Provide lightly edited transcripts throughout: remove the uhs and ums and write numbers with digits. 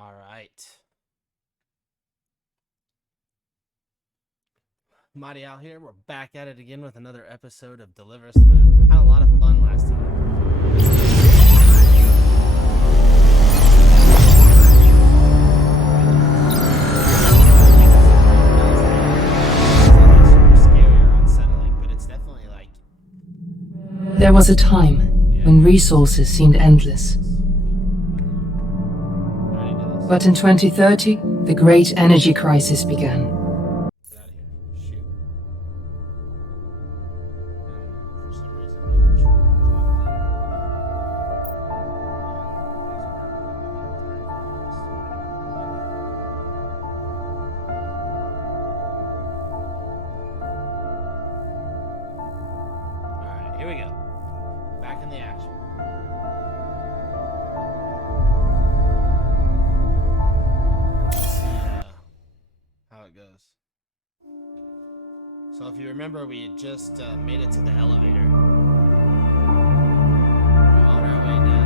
All right. Mighty out here. We're back at it again with another episode of Deliver Us the Moon. Had a lot of fun last time. Scary or unsettling, but it's definitely like... There was a time when resources seemed endless. But in 2030, the great energy crisis began. Get out of here. Shoot. And for some reason, my controller's not Alright, here we go. Back in the action. How it goes. So if you remember, we had just made it to the elevator. We're on our way down.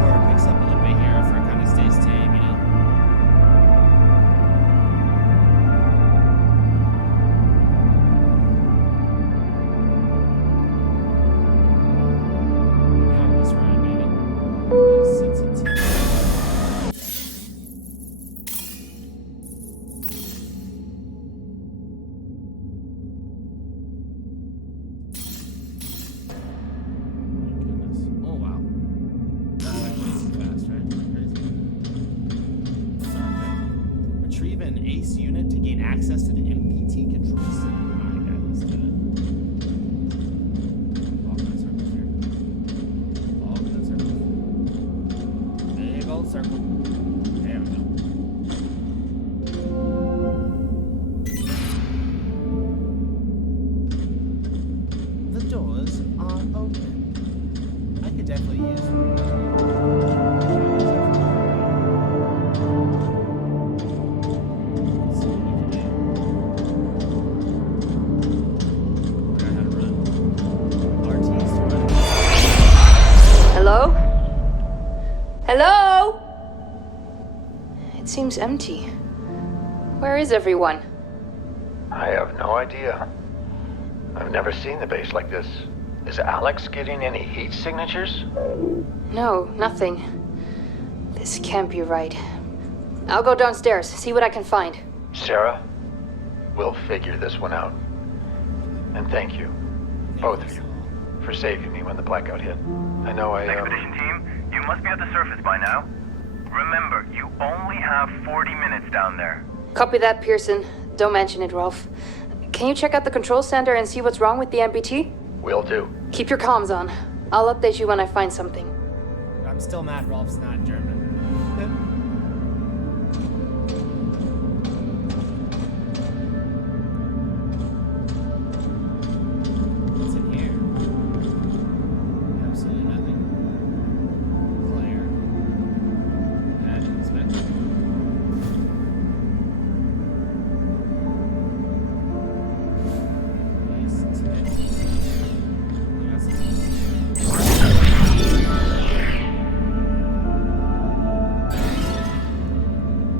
Horror picks up a little bit here for it kind of stays tame, you know? Yeah, this ride, baby. Sensitive. Oh wow. That's like crazy fast, right? Crazy. Sorry. Retrieve an ACE unit to gain access to the MPT control center. Alright guys, let's do it. Walk in circles here. Walk in circles. Big old circle. There we go. The doors are open. I could definitely use one. Let's see what we can do. Figure out how to run. RTs to run. Hello? Hello? It seems empty. Where is everyone? I have no idea. I've never seen the base like this. Is Alex getting any heat signatures? No, nothing. This can't be right. I'll go downstairs, see what I can find. Sarah, we'll figure this one out. And thank you, both of you, for saving me when the blackout hit. I know Expedition team, you must be at the surface by now. Remember, you only have 40 minutes down there. Copy that, Pearson. Don't mention it, Rolf. Can you check out the control center and see what's wrong with the MPT? Will do. Keep your comms on. I'll update you when I find something. I'm still mad Rolf's not German. What's in here? Absolutely nothing. Claire. That inspector. Nice inspector.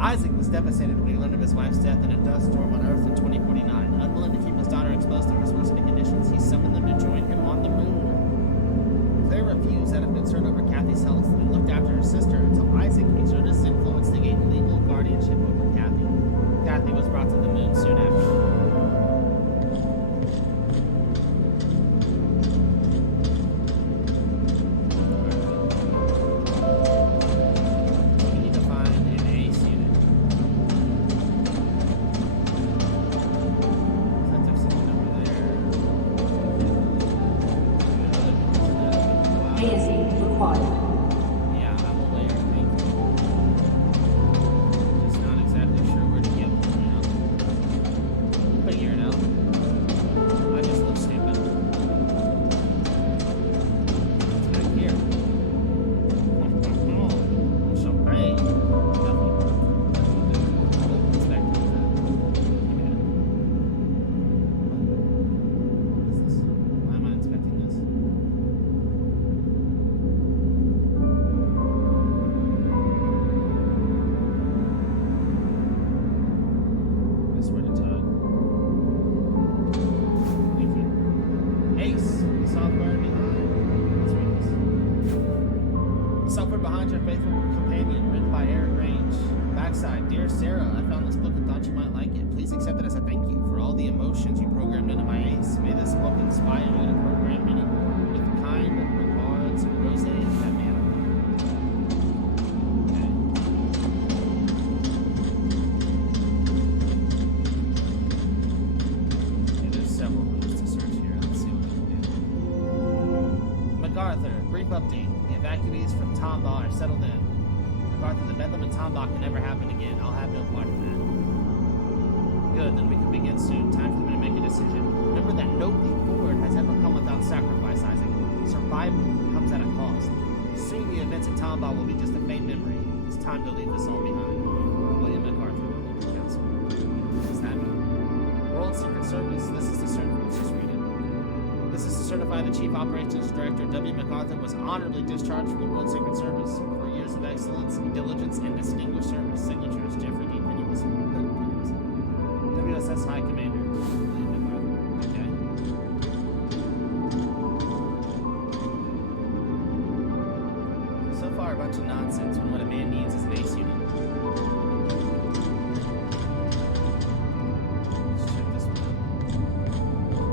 Isaac was devastated when he learned of his wife's death in a dust storm on Earth in 2049. Unwilling to keep his daughter exposed to Earth's conditions, he summoned them to join him on the moon. Claire refused out of concern over Kathy's health and looked after her sister until Isaac exerted his influence to gain legal guardianship over Kathy. Kathy was brought to the moon soon after. We need to find an ACE unit. Looks like there's something over there. required. Yeah, I'm aware, thank you. Just not exactly sure where to get one, you know? Figure it out. I just look stupid. It's back here. So great. Why am I inspecting this? find your faithful companion, written by Eric Range. Backside, Dear Sarah, I found this book and thought you might like it. Please accept it as a thank you for all the emotions you programmed into my ace. May this book inspire you to program many more. With kind regards, Rose and Batman. Okay, there's several rooms to search here. Let's see what we can do. MacArthur, brief update. The evacuees from Tombaugh are settled in. MacArthur, the bedlam in Tombaugh can never happen again. I'll have no part in that. Good, then we can begin soon. Time for them to make a decision. Remember that no leap forward has ever come without sacrifice, Isaac. Survival comes at a cost. Soon the events at Tombaugh will be just a faint memory. It's time to leave this all behind. William MacArthur, Local Council. What does that mean? World Secret Service. This is the let's just read it. This is to certify the Chief Operations Director, W. MacArthur, was honorably discharged from the World Secret Service for years of excellence, diligence, and distinguished service. Signatures, Jeffrey D. Pennywhistle. WSS High Commander. William MacArthur. Okay. So far, a bunch of nonsense when what a man needs is an ace unit. Let's check this one out.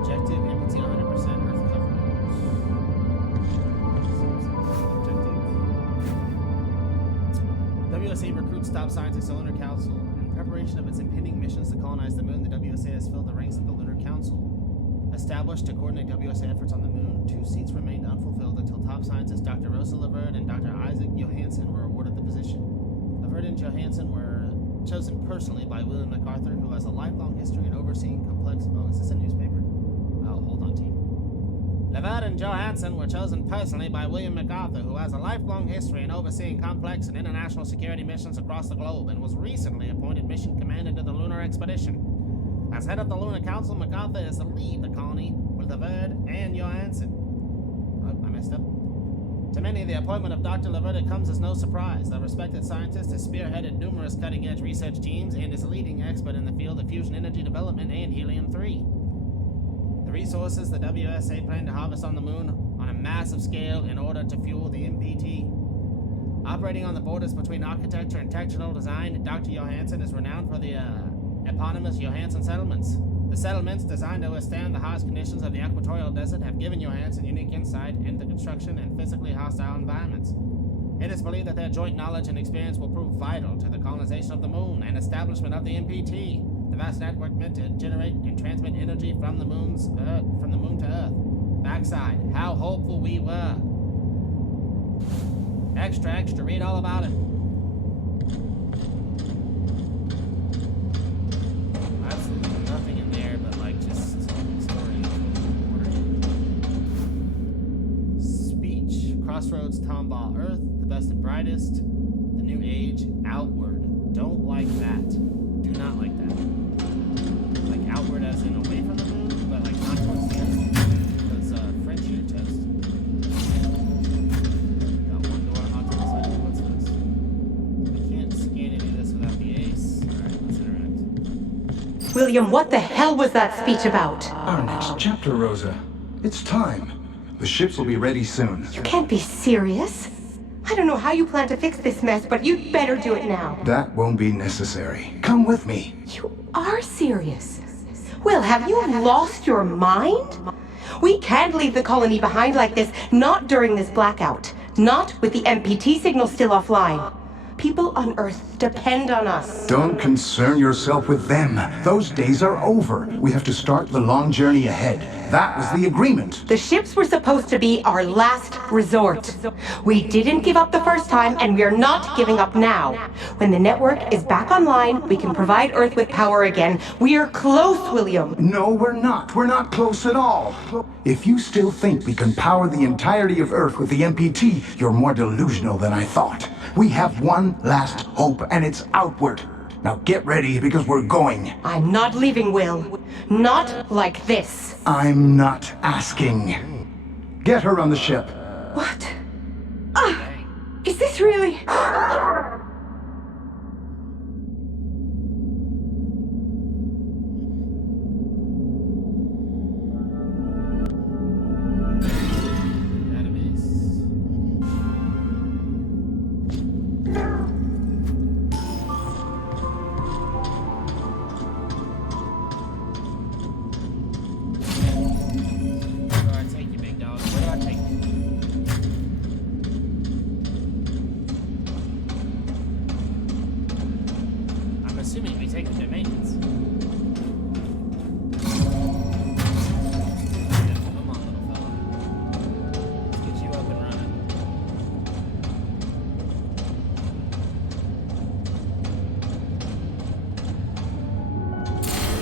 Objective, empty 100% Earth coverage. Objective. WSA recruits top scientists to Lunar Council. In preparation of its impending missions to colonize the moon, the WSA has filled the ranks of the Lunar Council. Established to coordinate WSA efforts on the moon, 2 seats remained unfulfilled until top scientists Dr. Rosa Laverde and Dr. Isaac Johansson were awarded the position. Laverde and Johansson were chosen personally by William MacArthur, who has a lifelong history in overseeing complex... Oh, is this a newspaper? Oh, hold on, team. Laverde and Johansson were chosen personally by William MacArthur, who has a lifelong history in overseeing complex and international security missions across the globe, and was recently appointed mission commander to the lunar expedition. As head of the Lunar Council, MacArthur is to lead the colony with Laverde and Johansson. Oh, I messed up. To many, the appointment of Dr. Laverde comes as no surprise. The respected scientist has spearheaded numerous cutting-edge research teams and is a leading expert in the field of fusion energy development and helium-3. The resources the WSA plan to harvest on the moon on a massive scale in order to fuel the MPT. Operating on the borders between architecture and textural design, Dr. Johansson is renowned for the eponymous Johansson settlements. The settlements, designed to withstand the harsh conditions of the equatorial desert, have given Johansson unique insight into construction and physically hostile environments. It is believed that their joint knowledge and experience will prove vital to the colonization of the moon and establishment of the MPT, the vast network meant to generate and transmit energy from the moon to Earth. Backside, how hopeful we were. Extra, extra, read all about it. Absolutely nothing in there but like just story. Speech. Crossroads, Tombaugh, Earth, the best and brightest, the new age, outward. Don't like that. Do not like that. Like outward as in away from the moon, but like not towards the Earth. Because French unit test. Got one door unlocked on the side. What's this? I can't scan any of this without the ace. Alright, let's interact. William, what the hell was that speech about? Our next chapter, Rosa. It's time. The ships will be ready soon. You can't be serious. I don't know how you plan to fix this mess, but you'd better do it now. That won't be necessary. Come with me. You are serious. Will, have you lost your mind? We can't leave the colony behind like this, not during this blackout. Not with the MPT signal still offline. People on Earth depend on us. Don't concern yourself with them. Those days are over. We have to start the long journey ahead. That was the agreement. The ships were supposed to be our last resort. We didn't give up the first time, and we're not giving up now. When the network is back online, we can provide Earth with power again. We're close, William. No, we're not. We're not close at all. If you still think we can power the entirety of Earth with the MPT, you're more delusional than I thought. We have one last hope, and it's outward. Now get ready, because we're going. I'm not leaving, Will. Not like this. I'm not asking. Get her on the ship. What? Is this really...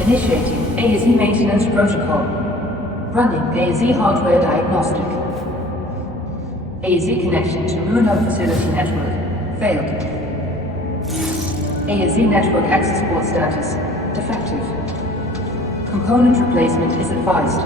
Initiating AZ maintenance protocol. Running AZ hardware diagnostic. AZ connection to Luna facility network. Failed. AZ network access port status. Defective. Component replacement is advised.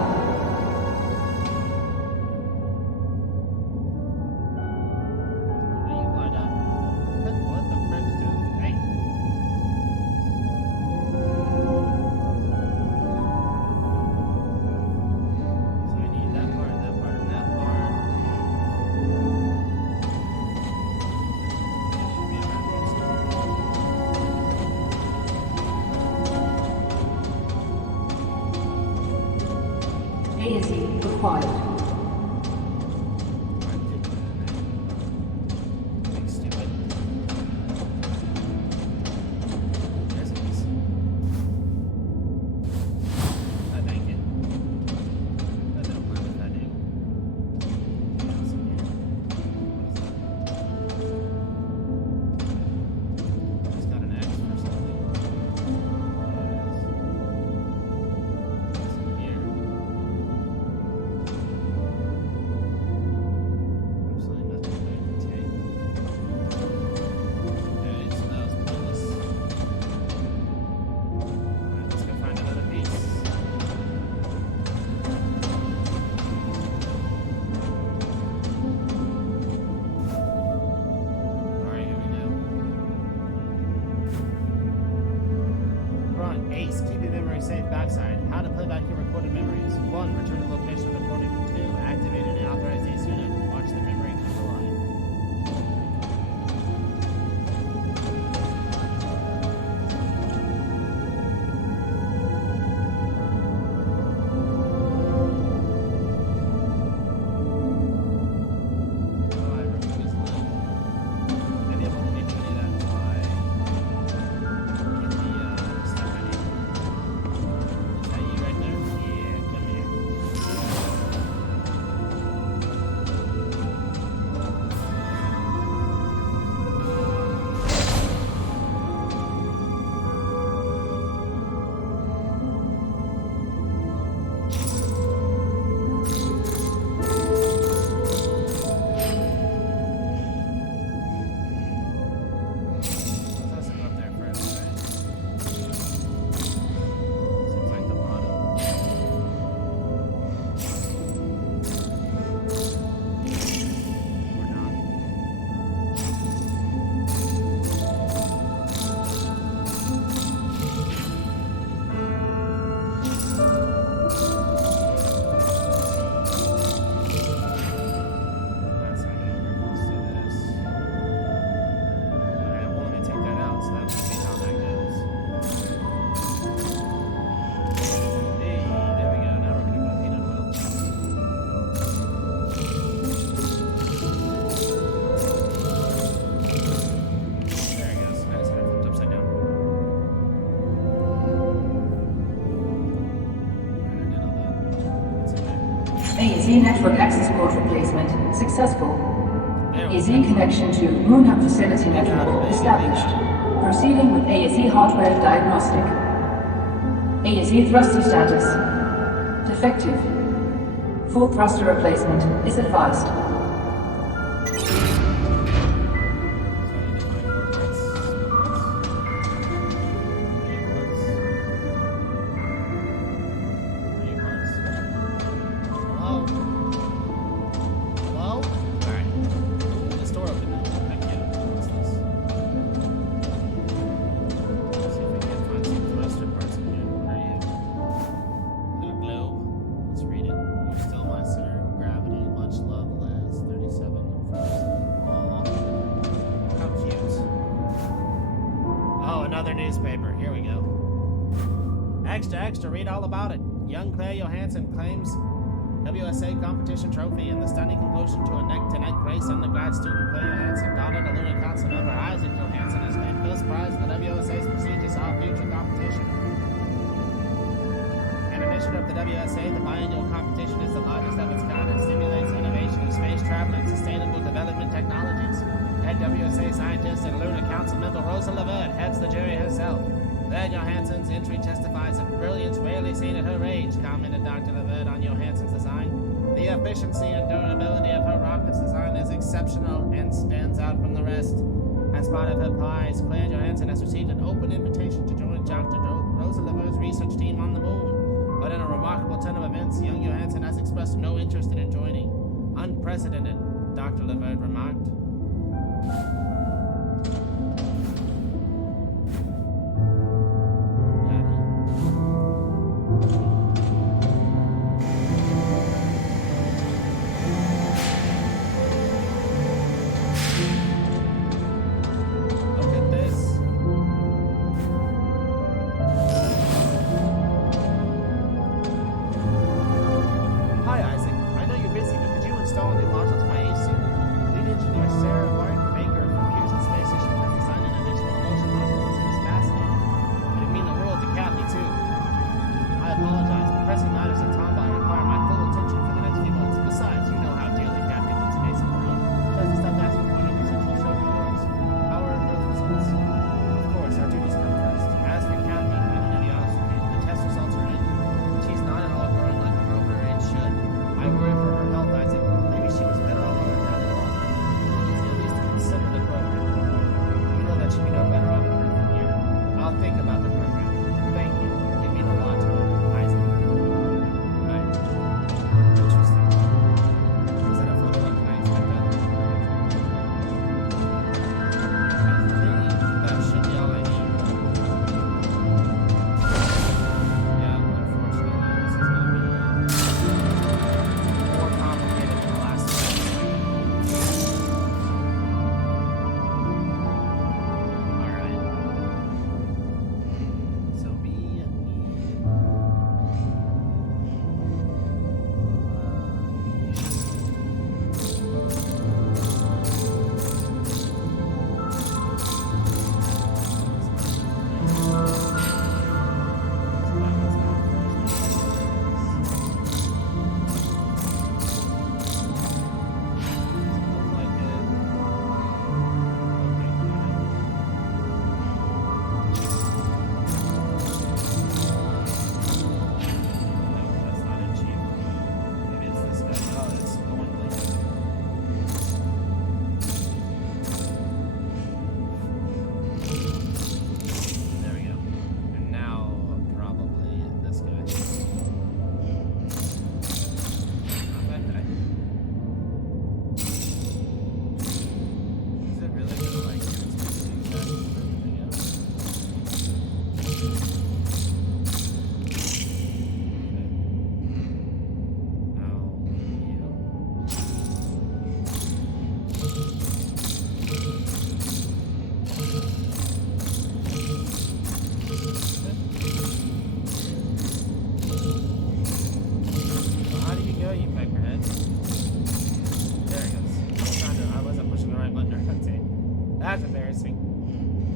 AZ required. Safe backside. How to play back your recorded memories. 1. Return to location of recording. 2. Activate an authorized ACE unit. Watch the memory come to life. AZ network access port replacement successful. AZ connection to Moon facility network established. Proceeding with AZ hardware diagnostic. AZ thruster status defective. Full thruster replacement is advised. Newspaper. Here we go. Extra, read all about it. Young Claire Johansson claims WSA competition trophy in the stunning conclusion to a neck-to-neck race. Undergrad student Claire Johansson, daughter to Luna Council member Isaac Johansson, has claimed first prize in the WSA's prestigious all-future competition. An admission of the WSA, the biannual competition is the largest of its kind and stimulates innovation in space travel and sustainable development technologies. Head WSA scientist and Luna Council member Rosa Levert heads the jury herself. Claire Johansson's entry testifies of brilliance rarely seen at her age, commented Dr. Levert on Johansson's design. The efficiency and durability of her rocket's design is exceptional and stands out from the rest. As part of her prize, Claire Johansson has received an open invitation to join Dr. Rosa Levert's research team on the moon. But in a remarkable turn of events, young Johansson has expressed no interest in joining. Unprecedented, Dr. Levert remarked.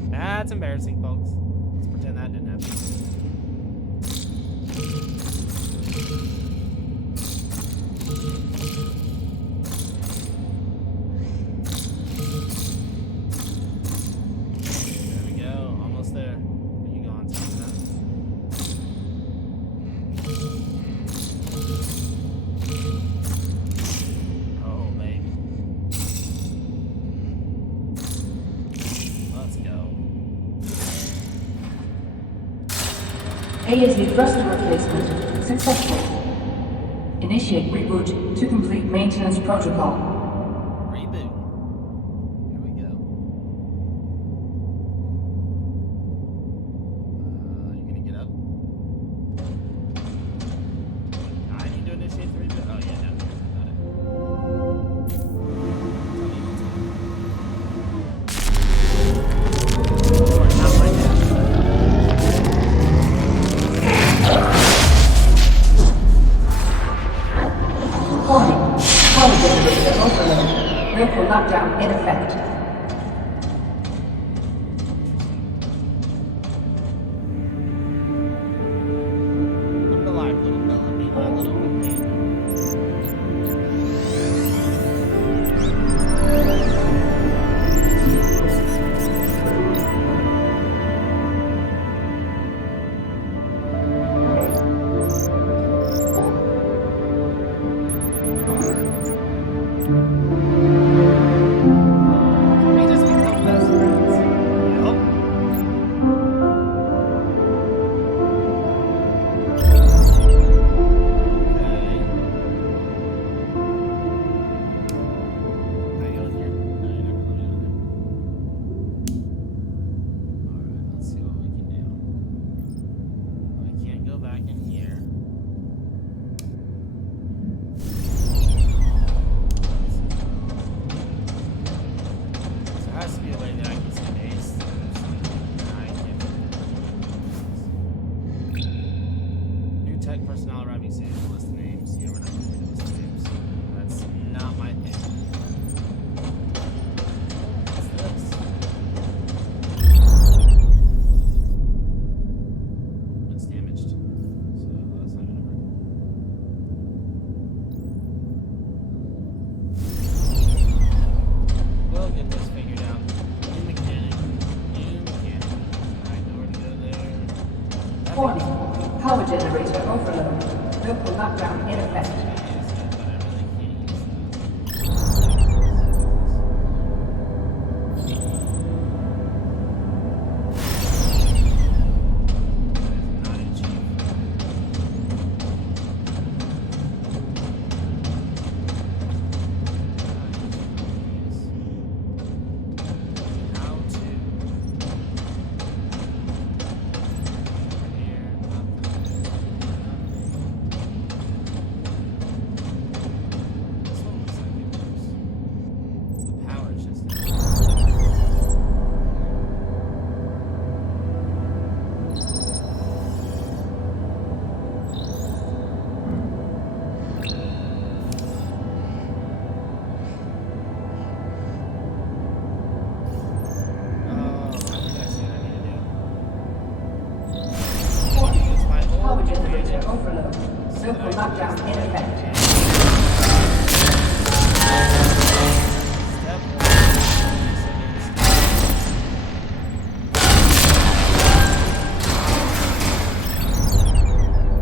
That's embarrassing, folks. Let's pretend that didn't happen. There we go. Almost there. Where you going, Tom? Oh, baby. Let's go. ASV thruster replacement successful. Initiate reboot to complete maintenance protocol. Reboot. Here we go. You gonna get up? I need to initiate the reboot. Oh yeah, no, got it. Or not like that. Warning. Power generator overload. Local lockdown in effect. Look alive, little Bella. Be my little companion. We just become best friends. Yup. Personnel arriving soon. List the names. Yeah, we're not going to list the names. That's not my thing. What's this? It's damaged. So that's not gonna work. We'll get this figured out. New mechanic. I know where to go there. Warning. Power generator overload. Local lockdown in effect. Overload. Local lockdown in effect.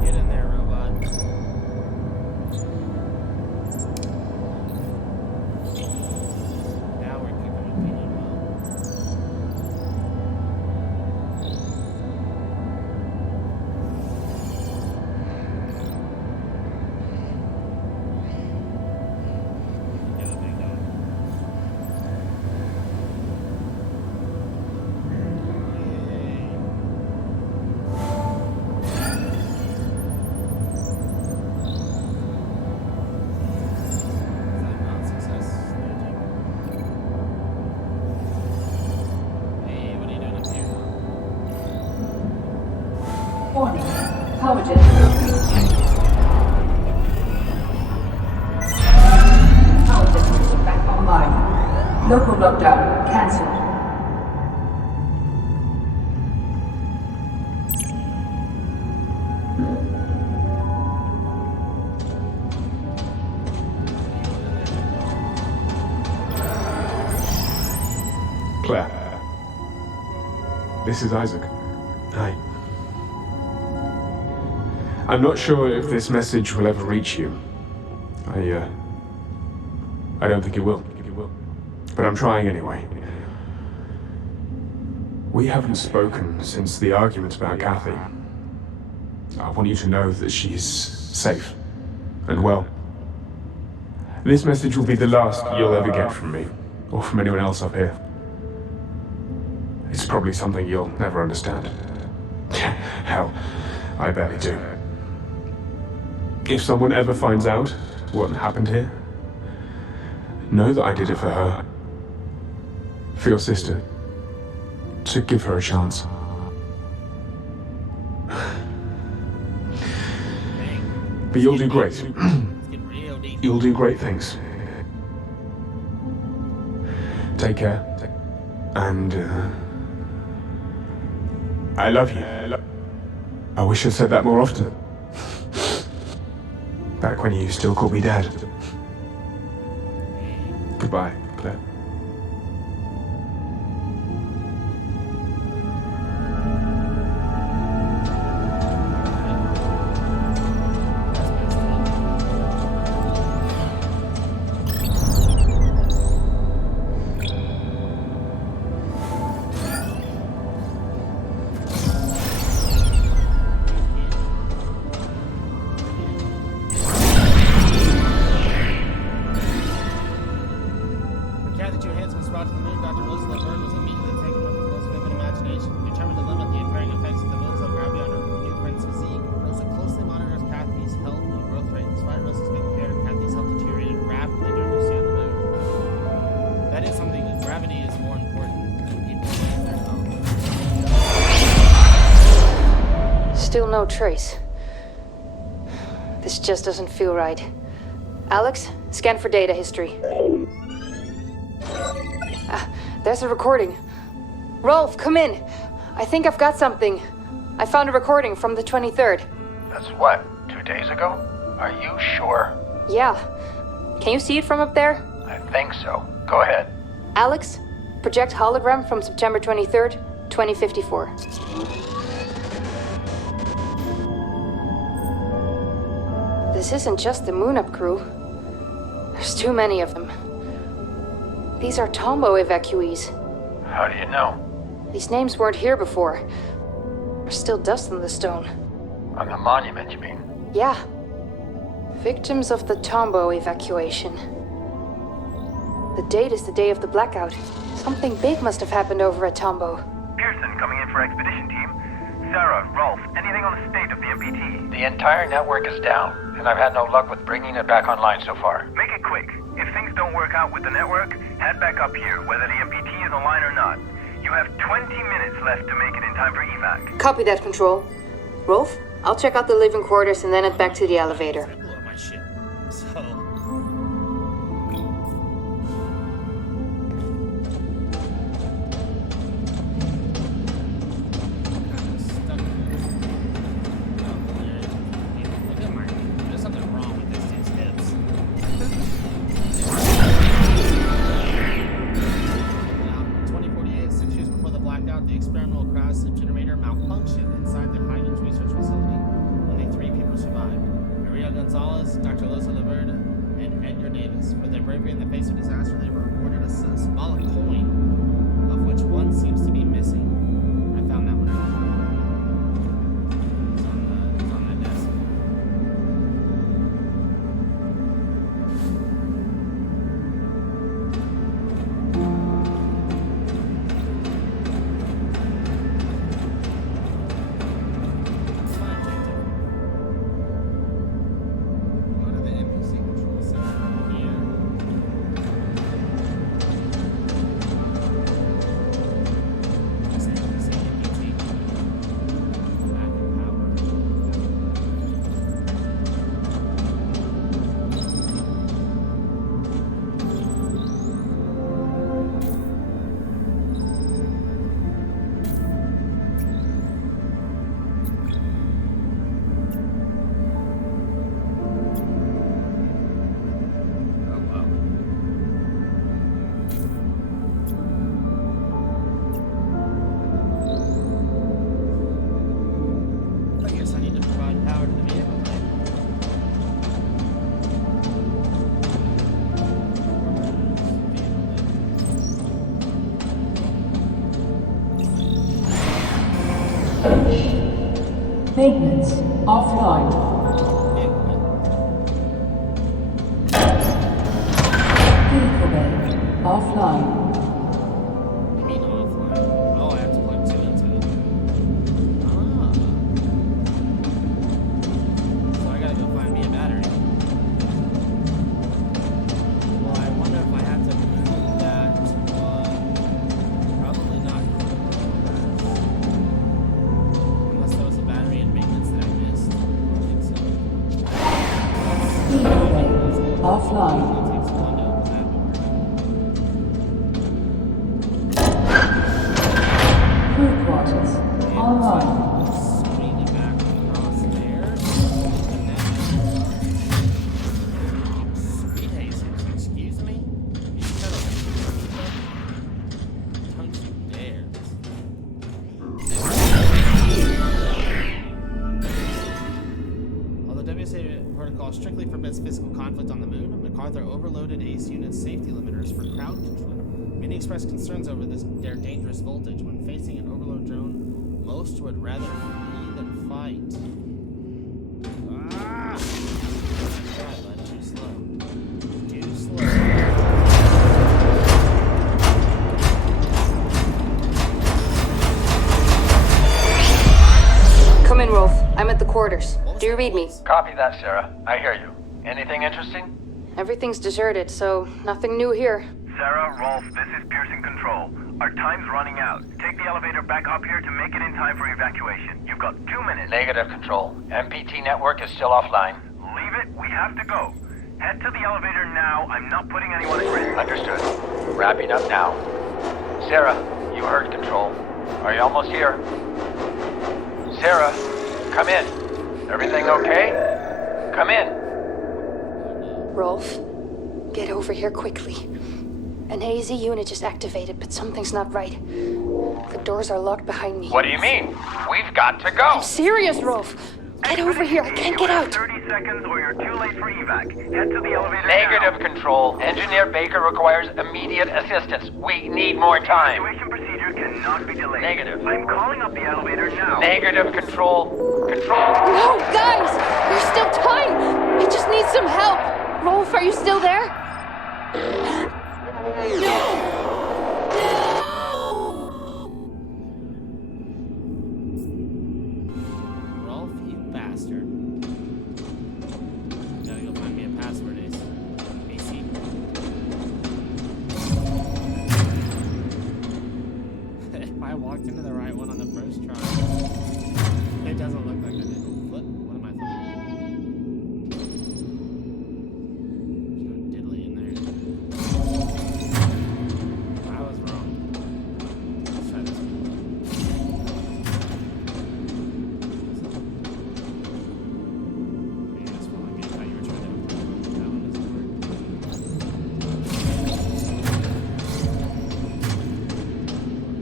Get in there, robot. Now we're cooking with peanut oil. Warning. Power generator. Power generator back online. Local lockdown cancelled. Claire. This is Isaac. Hi. I'm not sure if this message will ever reach you. I don't think it will. But I'm trying anyway. We haven't spoken since the argument about Kathy. I want you to know that she's safe and well. This message will be the last you'll ever get from me, or from anyone else up here. It's probably something you'll never understand. Hell, I barely do. If someone ever finds out what happened here, know that I did it for her. For your sister. To give her a chance. But you'll do great. You'll do great things. Take care. And, I love you. I wish I'd said that more often. Back when you still called me Dad. Goodbye, Claire. Still no trace. This just doesn't feel right. Alex, scan for data history. There's a recording. Rolf, come in. I think I've got something. I found a recording from the 23rd. That's what, 2 days ago? Are you sure? Yeah. Can you see it from up there? I think so. Go ahead. Alex, project hologram from September 23rd, 2054. This isn't just the Moon-Up crew. There's too many of them. These are Tombaugh evacuees. How do you know? These names weren't here before. There's still dust on the stone. On the monument, you mean? Yeah. Victims of the Tombaugh evacuation. The date is the day of the blackout. Something big must have happened over at Tombaugh. Pearson coming in for expedition team. Sarah, Rolf, anything on the state of the MPT? The entire network is down, and I've had no luck with bringing it back online so far. Make it quick. If things don't work out with the network, head back up here, whether the MPT is online or not. You have 20 minutes left to make it in time for evac. Copy that, Control. Rolf, I'll check out the living quarters and then head back to the elevator. I blew up my shit. So. Look at my. There's something wrong with this dude's hips. 2048, 6 years before the blackout, the experimental cryosleep generator malfunctioned inside the Highlands Research Facility. Only 3 people survived: Maria Gonzalez, Dr. Loza Laverde, and Edgar Davis. For their bravery in the face of disaster, they were awarded a symbolic coin, of which one seems to be missing. I found that one earlier. It's on that desk. It's fine, Jacob. Go to the NPC control center here. Say NPT. Backup power. Oh, wow. I guess I need to provide power to the vehicle. Maintenance offline. Vehicle bay offline. You mean offline? Oh, I have to plug 2 into it. Ah. So I gotta go find me a battery. Well, I wonder if I have to move that one. Probably not. Unless there was a battery in maintenance that I missed. I don't think so. Vehicle bay offline. It takes one to open that door. Crew quarters online. Swing back across there. And then. Speed hazers, excuse me? You said don't you dare. Although WSA protocol strictly forbids physical conflict on the moon, MacArthur overloaded ACE unit's safety limiters for crowd control. Many expressed concerns over their dangerous voltage. When facing an overload drone, most would rather flee than fight. Ah! God, bud, too slow. Too slow. Come in, Rolf. I'm at the quarters. Do you read me? Copy that, Sarah. I hear you. Anything interesting? Everything's deserted, so nothing new here. Sarah, Rolf, this is Pearson Control. Our time's running out. Take the elevator back up here to make it in time for evacuation. You've got 2 minutes. Negative, Control. MPT network is still offline. Leave it. We have to go. Head to the elevator now. I'm not putting anyone at risk. Understood. Wrapping up now. Sarah, you heard Control. Are you almost here? Sarah, come in. Everything okay? Come in. Rolf, get over here quickly. An AZ unit just activated, but something's not right. The doors are locked behind me. What do you mean? We've got to go. I'm serious, Rolf. Get over here. I can't get out. 30 seconds or you're too late for evac. Head to the elevator Negative, now. Control. Engineer Baker requires immediate assistance. We need more time. Evacuation procedure cannot be delayed. Negative. I'm calling up the elevator now. Negative, Control. Control. No, guys! There's still time! I just need some help! Rolf, are you still there? Rolf, you bastard. Gotta go find me a password, Ace. AC. If I walked into the right one on the first try, it doesn't look like I did. What am I thinking? There's no diddly in there. I was wrong. Let's try this one. Yeah, that's what I mean. I thought you were trying to. That one doesn't work.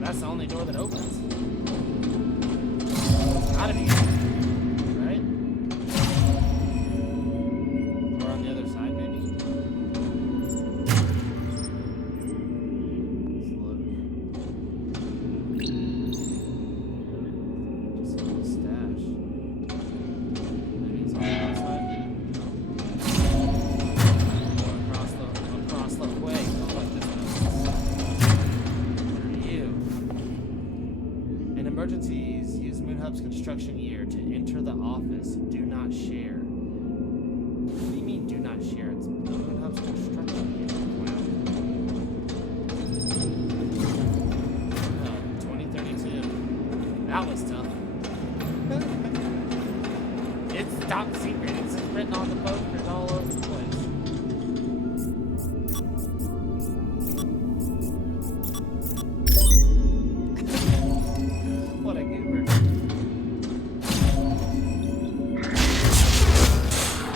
That's the only door that opens. It's gotta be. Right? Or on the other side, maybe? Let's look. Just a little stash. Maybe it's on the outside. Go across the way. Go like this. What are you? In emergencies, use MoonHub's construction gear to enter the office. Do not share. What do you mean, do not share? It's the MoonHub's construction gear. Wow. 2032. That was tough. It's top secret. It's written on the posters all over the place. What a goober.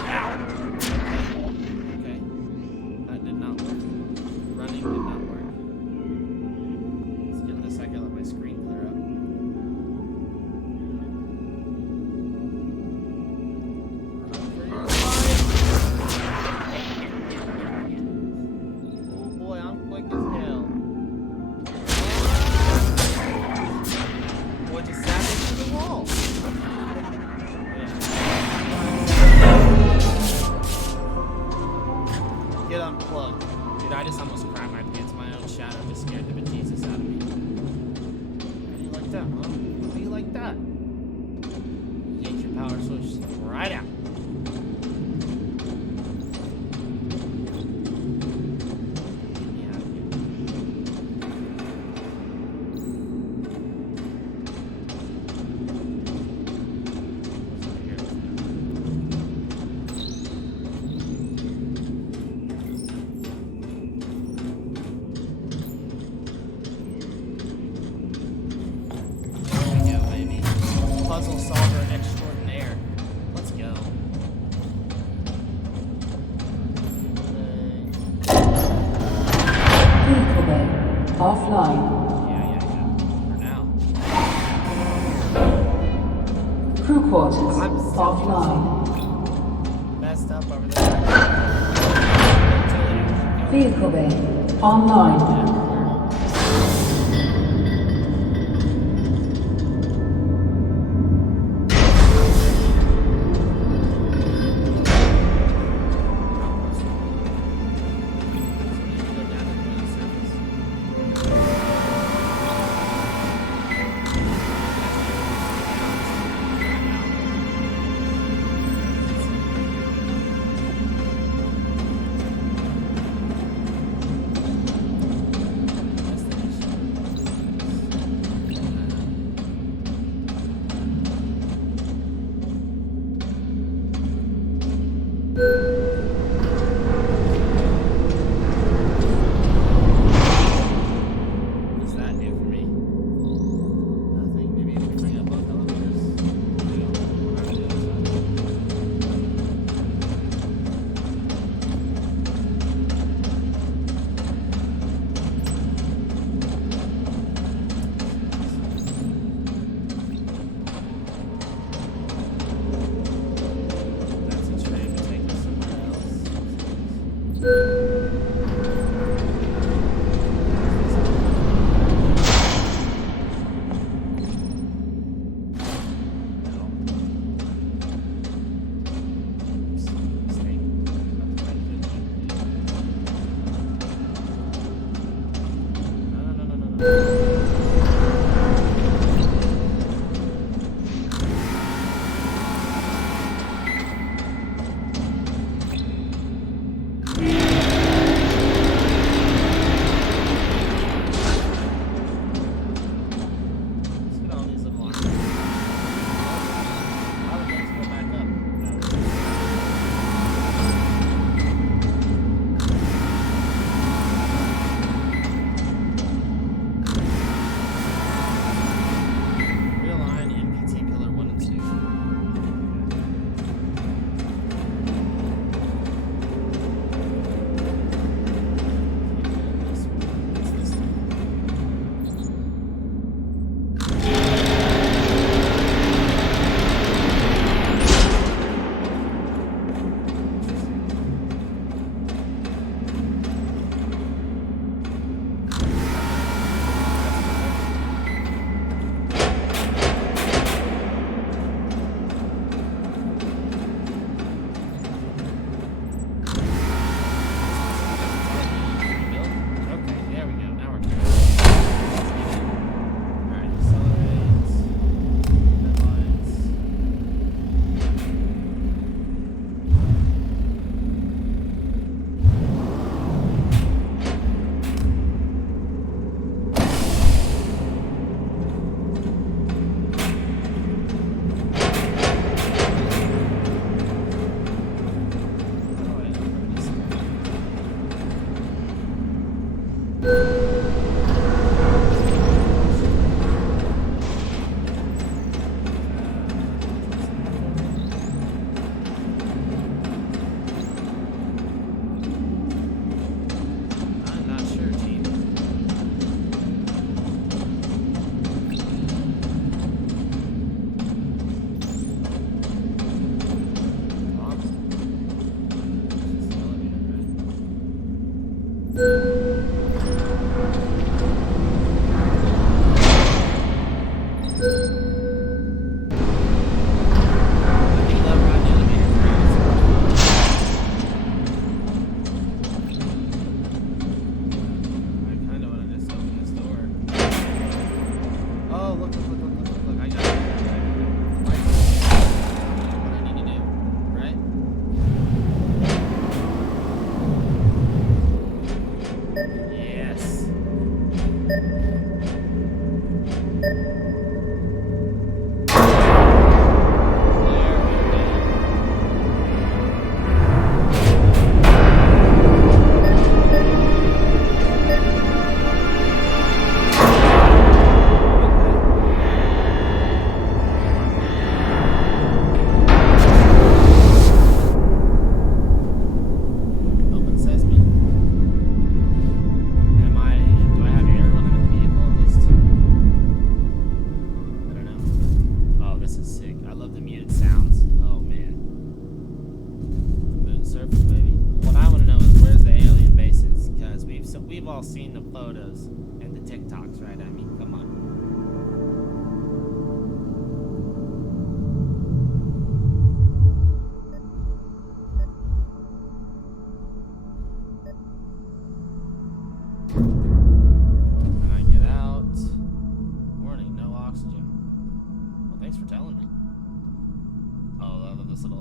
Ow. Okay. That did not work. Running did not work. Let's give it a second, let my screen clear up. Oh boy, I'm quick as hell. Boy, just sat into the wall. Get unplugged. Dude, I just almost cried my pants. My own shadow just scared the bejesus out of me. How do you like that, huh? How do you like that? Yank your power switch right out. Get me out of here. What's over here? There we go, baby. Puzzle solver extraordinaire. Let's go. Vehicle bay. Offline. Yeah. For now. Crew quarters. I'm still Offline. messed up over there. Vehicle bay. Online.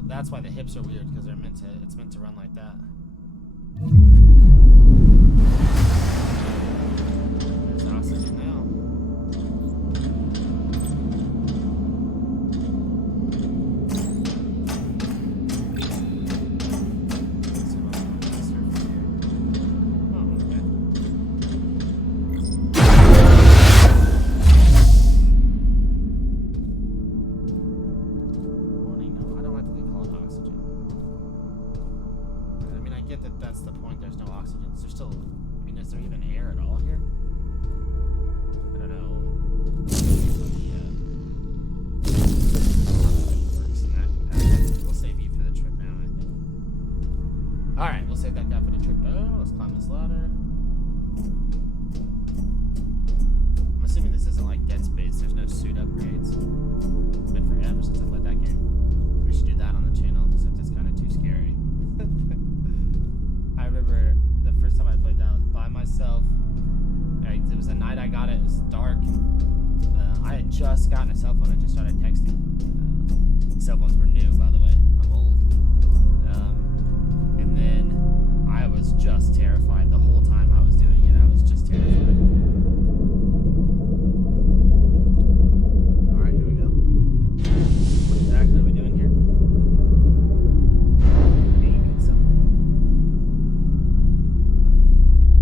That's why the hips are weird, because it's meant to run like that. There's oxygen now. Just gotten a cell phone. I just started texting. Cell phones were new, by the way. I'm old. And then I was just terrified the whole time I was doing it. I was just terrified. All right, here we go. What exactly are we doing here? Aiming something.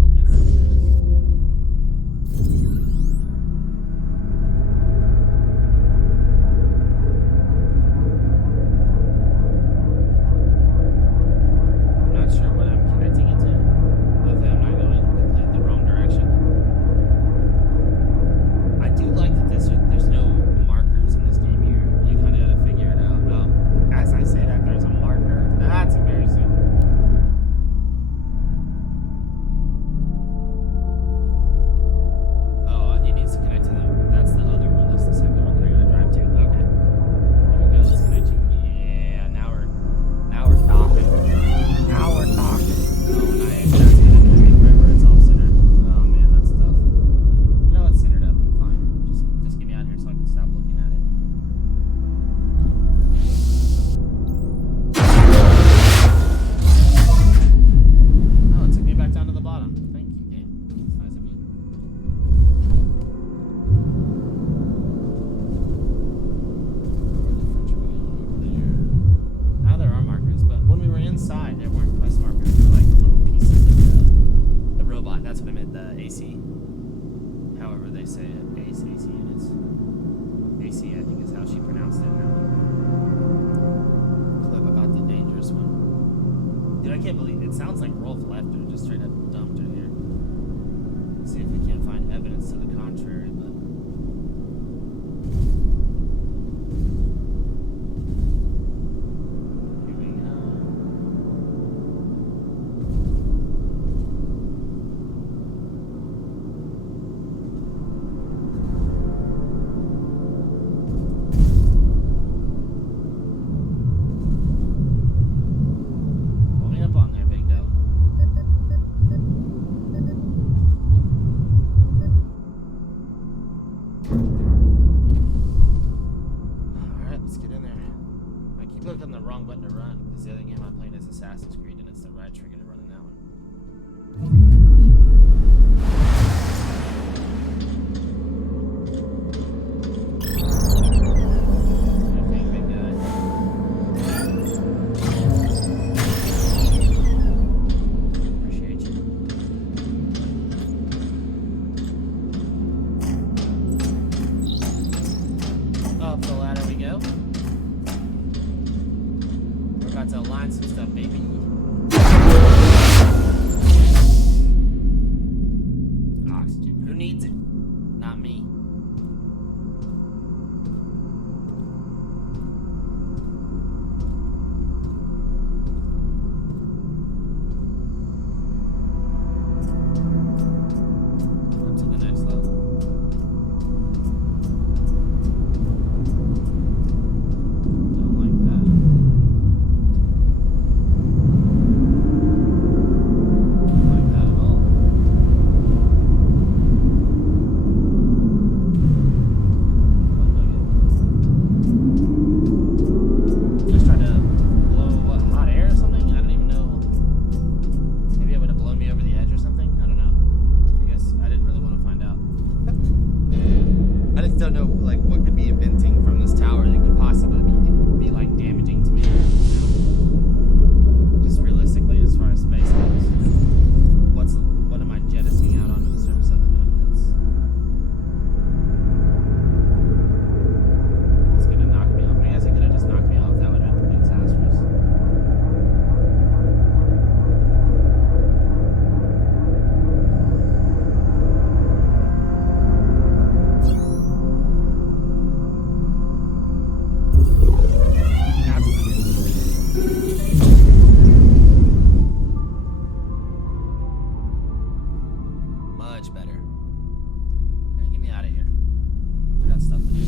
Oh, interesting. Much better. Yeah, get me out of here. I got stuff to do.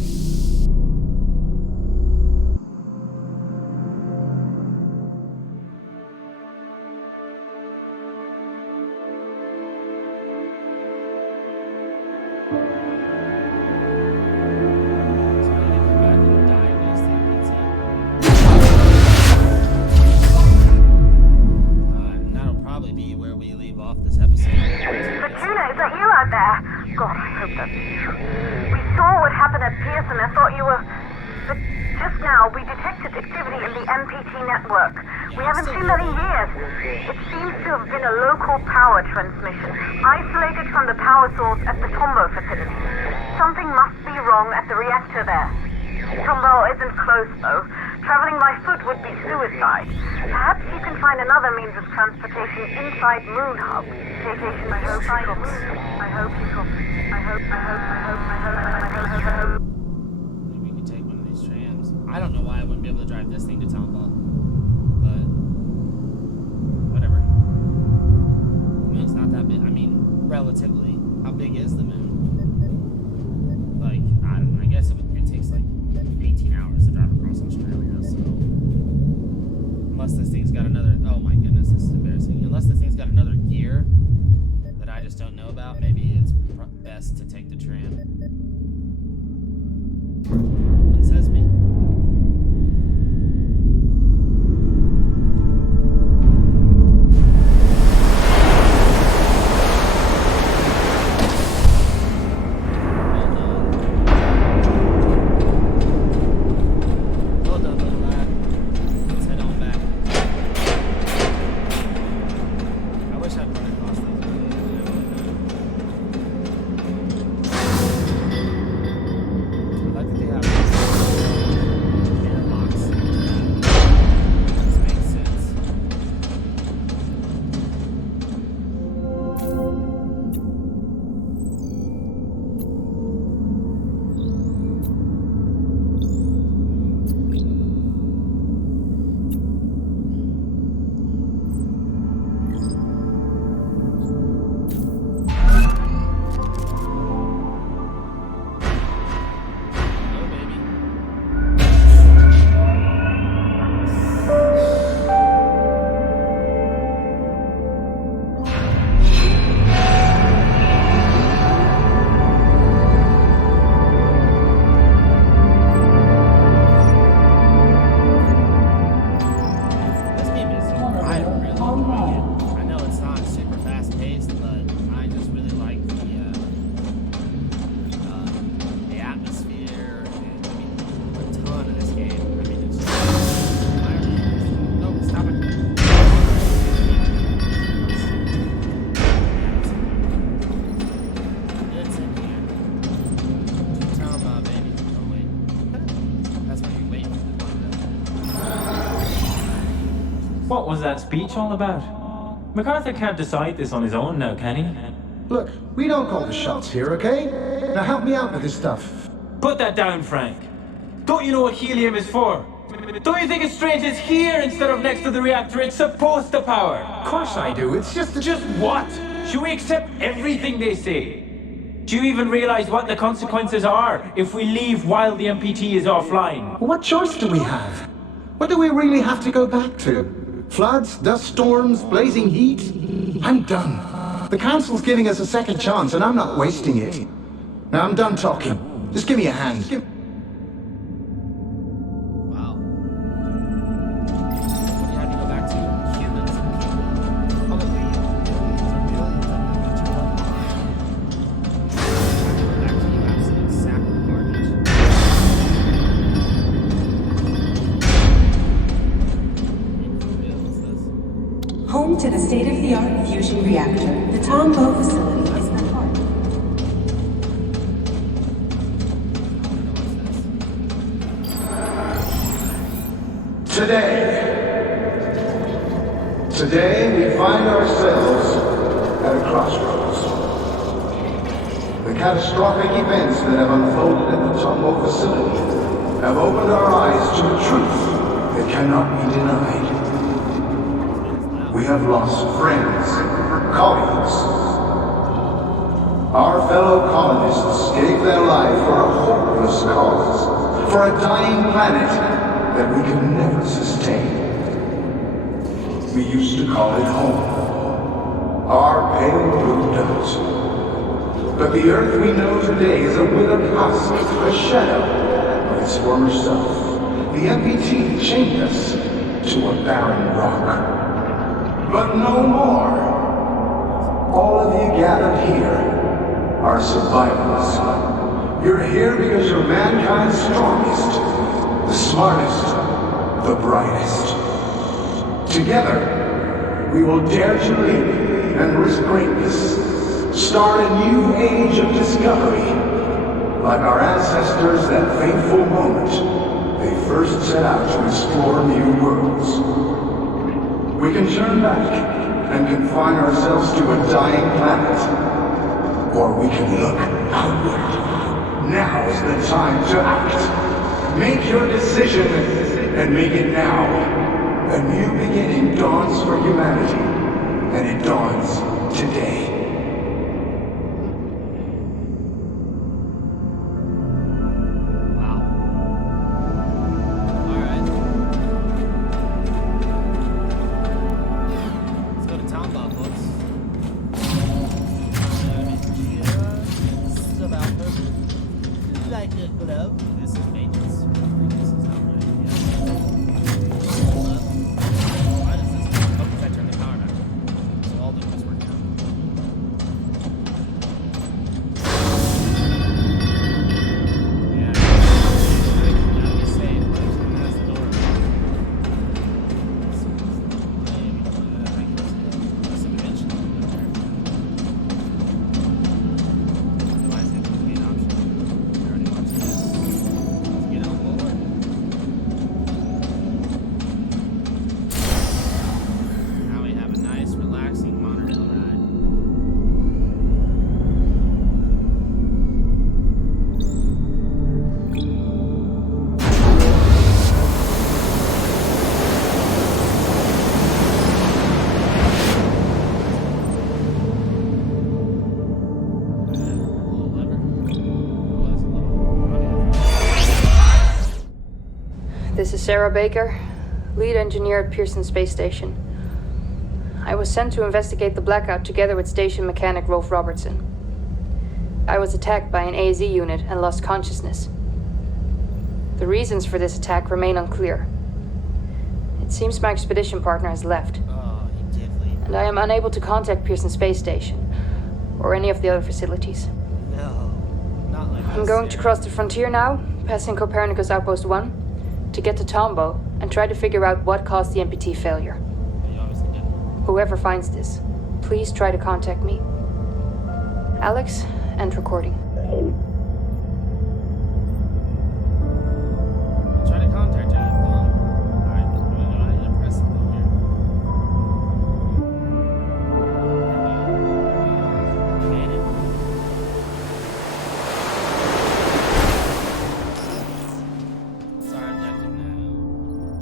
Transmission, isolated from the power source at the Tombaugh facility. Something must be wrong at the reactor there. Tombaugh isn't close, though. Traveling by foot would be suicide. Perhaps you can find another means of transportation inside Moon Hub. Vacation, I hope you copy. I hope you copy. I hope. Maybe we can take one of these trams. I don't know why I wouldn't be able to drive this thing to Tombaugh. But whatever. It's not that big. I mean, relatively. How big is the moon? Like, I don't know. I guess it takes like 18 hours to drive across Australia, so. Unless this thing's got another. Oh my goodness, this is embarrassing. Unless this thing's got another gear that I just don't know about, maybe it's best to take the tram. Open sesame. What was that speech all about? MacArthur can't decide this on his own now, can he? Look, we don't call the shots here, okay? Now help me out with this stuff. Put that down, Frank. Don't you know what helium is for? Don't you think it's strange it's here instead of next to the reactor it's supposed to power? Of course I do, it's just... Just what? Should we accept everything they say? Do you even realize what the consequences are if we leave while the MPT is offline? What choice do we have? What do we really have to go back to? Floods, dust storms, blazing heat? I'm done. The Council's giving us a second chance, and I'm not wasting it. Now I'm done talking. Just give me a hand. Wow. You had to go back to humans. Probably billions back to you absolute sack of garbage. Home to the state-of-the-art fusion reactor, the Tombaugh facility is the heart. Today we find ourselves at a crossroads. The catastrophic events that have unfolded at the Tombaugh facility have opened our eyes to a truth that cannot be denied. We have lost friends, colleagues, save their life for a hopeless cause, for a dying planet that we could never sustain. We used to call it home, our pale blue dot. But the Earth we know today is a withered husk, a shadow of its former self. The MPT chained us to a barren rock. But no more. All of you gathered here are survivors. You're here because you're mankind's strongest, the smartest, the brightest. Together, we will dare to lead and risk greatness. Start a new age of discovery. Like our ancestors that fateful moment they first set out to explore new worlds. We can turn back and confine ourselves to a dying planet. Or we can look outward. Now is the time to act. Make your decision and make it now. A new beginning dawns for humanity, and it dawns today. This is Sarah Baker, lead engineer at Pearson Space Station. I was sent to investigate the blackout together with station mechanic Rolf Robertson. I was attacked by an AZ unit and lost consciousness. The reasons for this attack remain unclear. It seems my expedition partner has left. Oh, he did leave. And I am unable to contact Pearson Space Station or any of the other facilities. No, not like I'm going to cross the frontier now, passing Copernicus Outpost 1, to get to Tombaugh and try to figure out what caused the MPT failure. You obviously didn't. Whoever finds this, please try to contact me. Alex, end recording. I'll try to contact you. Alright, I need to press something here. Made it. Sorry, objective now.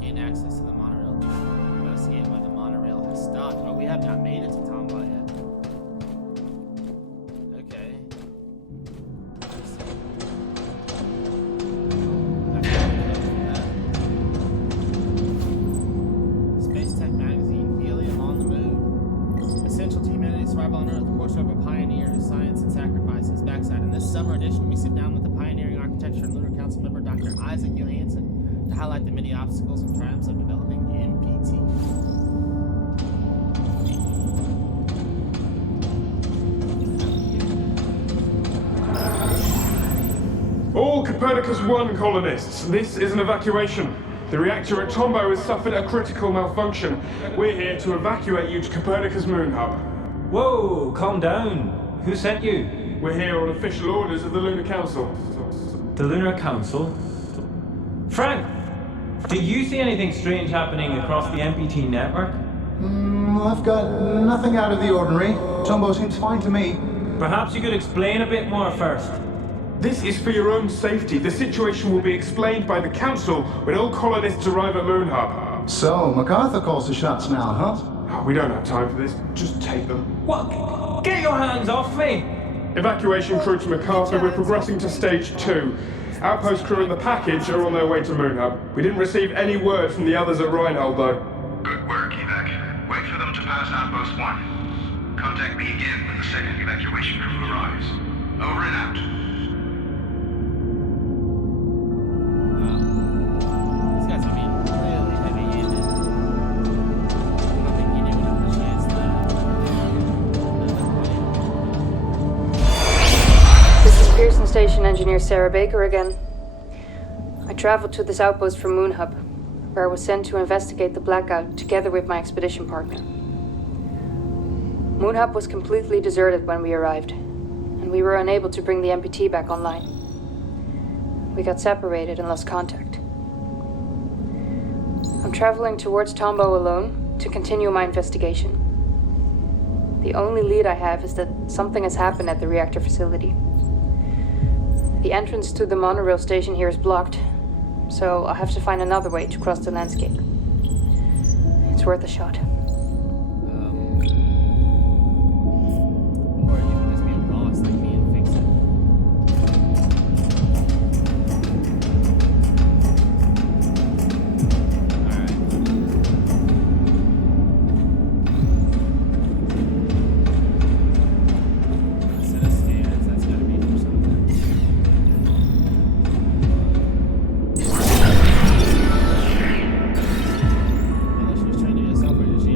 Gain access to the monorail. Investigate why the monorail has stopped. Oh, we have not made it to Tombaugh yet. Okay. Space Tech Magazine, Helium on the Moon. Essential to humanity's survival on Earth, the course of a pioneer, science and sacrifices. Backside. In this summer edition, we sit down with the pioneering architecture and Lunar Council member Dr. Isaac Johansson to highlight the many obstacles and triumphs of developing the MPT. All Copernicus 1 colonists, this is an evacuation. The reactor at Tombaugh has suffered a critical malfunction. We're here to evacuate you to Copernicus Moon Hub. Whoa, calm down. Who sent you? We're here on official orders of the Lunar Council. The Lunar Council? Frank, do you see anything strange happening across the MPT network? I've got nothing out of the ordinary. Tombaugh seems fine to me. Perhaps you could explain a bit more first. This is for your own safety. The situation will be explained by the Council when all colonists arrive at Moon Hub. So, MacArthur calls the shots now, huh? We don't have time for this. Just take them. What? Get your hands off me! Evacuation crew to MacArthur, we're progressing to stage 2. Outpost crew and the package are on their way to Moon Hub. We didn't receive any word from the others at Reinhold, though. Good work, Evac. Wait for them to pass Outpost 1. Contact me again when the second evacuation crew arrives. Over and out. These guys are being really heavy-handed. I don't think anyone appreciates that. This is Pearson Station Engineer Sarah Baker again. I traveled to this outpost from Moon Hub, where I was sent to investigate the blackout together with my expedition partner. Moon Hub was completely deserted when we arrived, and we were unable to bring the MPT back online. We got separated and lost contact. I'm traveling towards Tombaugh alone to continue my investigation. The only lead I have is that something has happened at the reactor facility. The entrance to the monorail station here is blocked, so I'll have to find another way to cross the landscape. It's worth a shot. Or you can just be a boss like me and fix it. Alright. Set of stairs, that's gotta be for something. Unless she was trying to do a self-regime.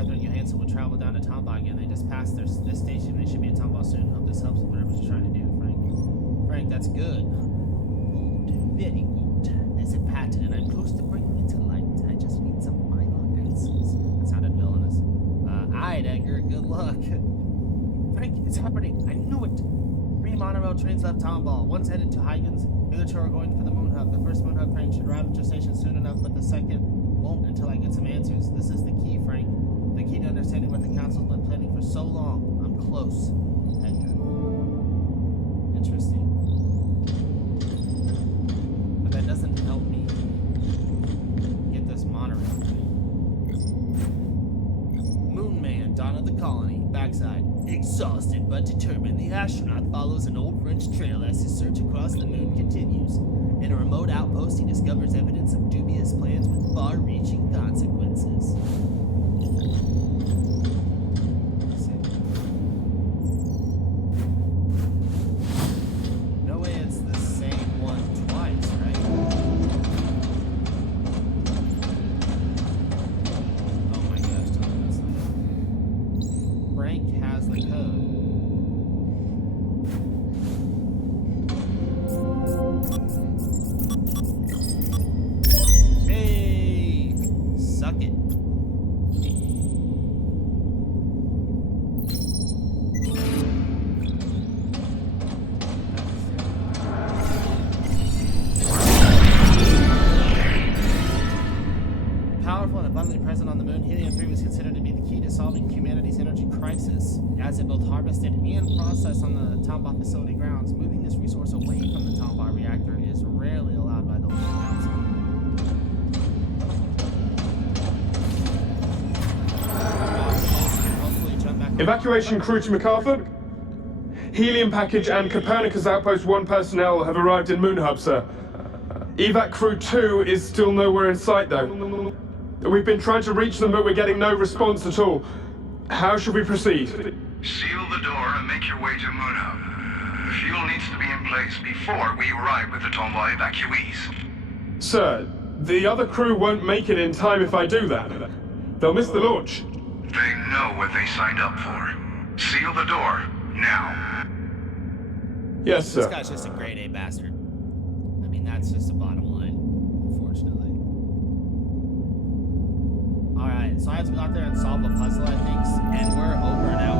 Arthur and Johansson would travel down to Tombaugh again. They just passed this station. They should be at Tombaugh soon. Hope this helps with whatever you're trying to do, Frank. Frank, that's good. Good. Very good. There's a pattern, and I'm close to bringing it to light. I just need some final answers. That sounded villainous. Alright, Edgar. Good luck. Frank, it's happening. I knew it. 3 monorail trains left Tombaugh. One's headed to Huygens. The other 2 are going for the Moon Hub. The first Moon Hub train should arrive at your station soon enough, but the second won't until I get some answers. This is the key, Frank. The key to understanding what the Council's been planning for so long. I'm close. Edgar. Interesting. But that doesn't help me get this monorail train. Moon Man, dawn of the colony. Backside. Exhausted but determined, the astronaut follows an old French trail as his search across the moon continues. In a remote outpost, he discovers evidence of dubious plans with far-reaching consequences. No way it's the same one twice, right? Oh my gosh, tell me that's not it. Frank has the code. Hey! Suck it. Powerful and abundantly present on the moon, helium-3 was considered to be the key to solving humanity's energy crisis. As it both harvested and processed on the Tombaugh facility grounds, moving this resource away from the Tombaugh reactor is rarely allowed by the local council. Evacuation crew to MacArthur. Helium package and Copernicus Outpost 1 personnel have arrived in Moon Hub, sir. Evac crew 2 is still nowhere in sight, though. We've been trying to reach them, but we're getting no response at all. How should we proceed? Seal the door and make your way to Moon Hub. The fuel needs to be in place before we arrive with the Tombaugh evacuees. Sir, the other crew won't make it in time if I do that. They'll miss the launch. They know what they signed up for. Seal the door, now. Yes, sir. This guy's just a grade A bastard. I mean, that's just the bottom line, unfortunately. Alright, so I have to go out there and solve a puzzle, I think, and we're over an hour